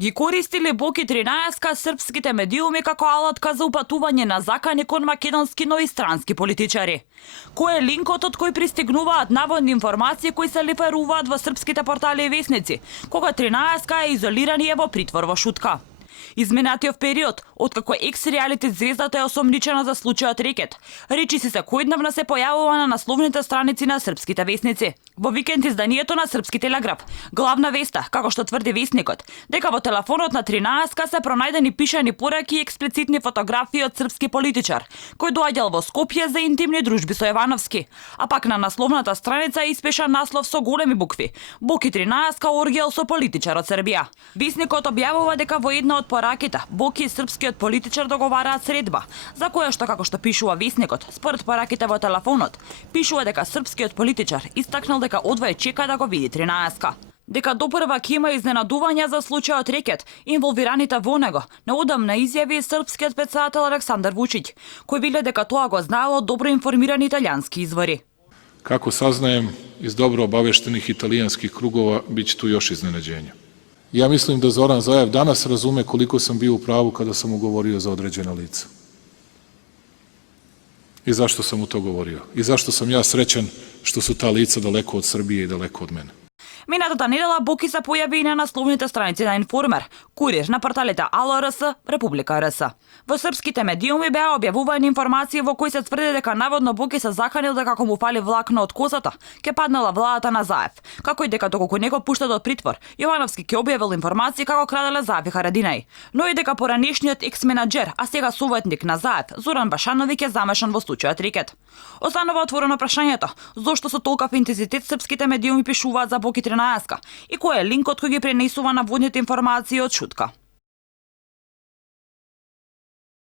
Ги користиле Боки 13 српските медиуми како алатка за упатување на закани кон македонски, но и странски политичари. Кој е линкот од кој пристигнуваат наводни информации кои се лиферуваат во српските портали и весници, кога 13 е изолиран и е во притвор во Шутка? Изминатиот период, откако екс-реалити звездата е осомничена за случајот Рекет, речиси се којдневно се појавува на насловните страници на српските весници. Во викенд изданието на Српски телеграф, главна веста, како што тврди весникот, дека во телефонот на 13 се пронајдени пишани пораки и експлицитни фотографии од српски политичар, кој доаѓал во Скопје за интимни дружби со Јовановски, а пак на насловната страница е испишан наслов со големи букви: Боки 13 оргијал со политичар од Србија. Весникот објавува дека во една од пораките Боки и српскиот политичар договараат средба, за која што, како што пишува весникот, според пораките во телефонот, пишува дека српскиот политичар истакнал дека одвај чека да го види 13-ка. Дека допрва ќе има изненадувања за случајот Рекет, инволвираните во него, неодамна изјави српскиот претседател Александар Вучиќ, кој вели дека тоа го знаел од добро информирани италијански извори. Како сазнаем из добро обавештеnih italijanskih krugova, biće tu još iznenađenja. Ja mislim da Zoran Zajev danas razume koliko sam bio u pravu kada sam mu govorio za određena lica. I zašto sam mu to govorio? I zašto sam ja srećan što su ta lica daleko od Srbije i daleko od mene? Минатата недела Боки се појави и на насловните страници на Информер, Курир на порталите Ало РС, Република РС. Во српските медиуми беа објавувани информации во кои се тврди дека наводно Боки се заканил дека како му фали влакно од косата, ќе паднала владата на Заев, како и дека доколку него пуштат од притвор, Јовановски ќе објавил информации како краделе Заев и Харадинај, но и дека поранешниот екс-менаџер, а сега советник на Заев, Зоран Башановиќ е замешан во случајот Рекет. Останува отворено прашањето, зошто со толков интензитет српските медиуми пишуваат за Боки 13 и кој е линкот кој ги пренесува наводните информации од Шутка.